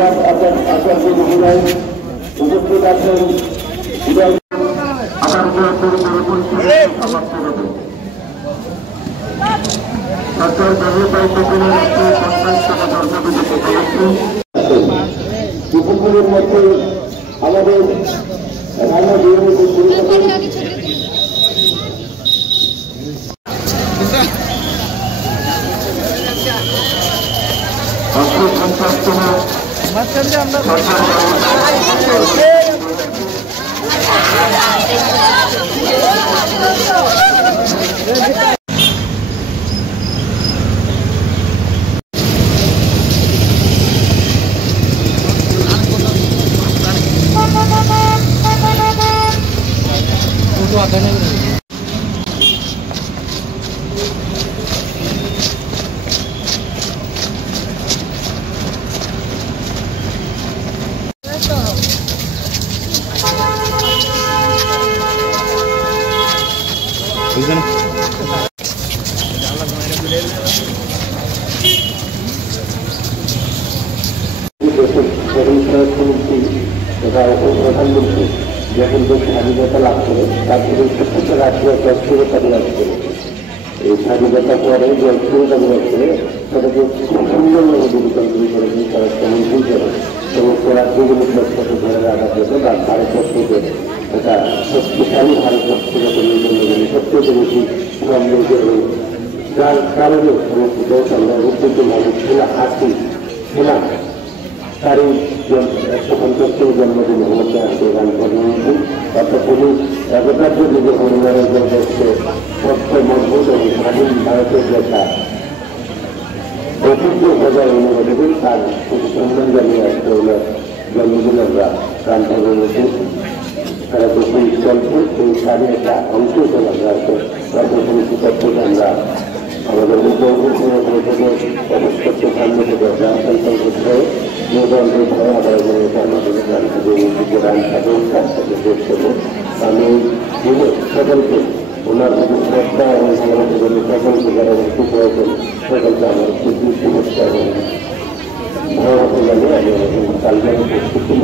বিভাগ আচার্য মহোদয় উপস্থিত আছেন। উপকূলের মধ্যে আমাদের রান্না নিয়মিত শুরু হবে। প্রধানমন্ত্রী যখন দেশ স্বাধীনতা লাভ করে তারপরে প্রত্যেকটা রাষ্ট্রীয় স্বাধীনতা বিরাজ করে। এই স্বাধীনতা পরে যে স্বাধীনতা বিরাজ করে সেটাকে খুব সুন্দরভাবে রূপান্তরিত করেছেন স্বরাষ্ট্রমন্ত্রী হিসেবে। সমস্ত রাজ্যগুলোর সাথে ধরে রাখা জন্য তার ভারতবর্ষকে এটা শক্তিশালী ভারতবর্ষকে তৈরির জন্য সবচেয়ে বেশি সম্মিলিত এবং যার কারণে সমস্ত দেশ আমরা ঐতিহ্যভাবে খোলা হাসি খোলা তারই 150তম জন্মদিন হচ্ছে গান প্রধানমন্ত্রী। অর্থাৎ তিনি একতার জন্য যে পরিবারের দেশকে শক্ত মজবুত এবং স্বাধীন ভারতের দেখা ঐতিহ্য বজায় এনে রেখেছেন তার সম্মান জানিয়ে আসতে হলো জন্মদিন আমরা গান প্রধানমন্ত্রী তারা তো সেই গল্প সেই স্বাধীন একটা অংশ হিসেবে আমরা আসতে তার প্রথমে থেকে আমরা আমাদের অবস্থা সামনে থেকে গ্রাম পঞ্চায়েত করতে মোবাইল ধরে আবার আমাদের গান সাধন কাজ থেকে শেষ করবো। আমি দিনে সকলকে ওনার যদি শ্রদ্ধা এবং সকলকে যারা উচিত হয়েছেন সকলকে আমার শুভেচ্ছা এবং ভালোবাসা জানিয়ে আমি কালকে প্রস্তুতি